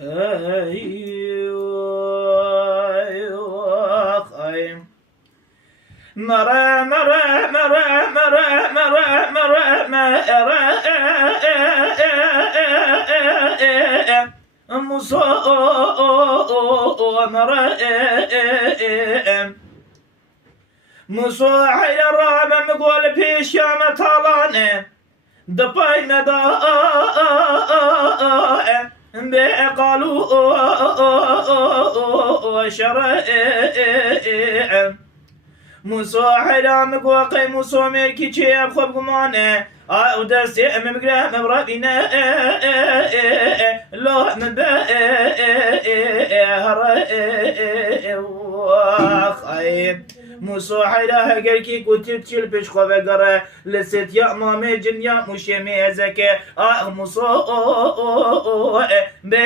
أيوة خايم مرة مرة مرة مرة مرة مرة مرة مصاحي الرام مقول في شام طالانه دبي مدى قالوا شرائع مصاحي مقوقي مصومير كي تشيب خب قمانه او دستي مبقره مبرابينه لو مبهر مصاحيلها قلكي قلت تشيل بيش خوفه قره لست يا مامي جنيا مشيمي زكي مصاحي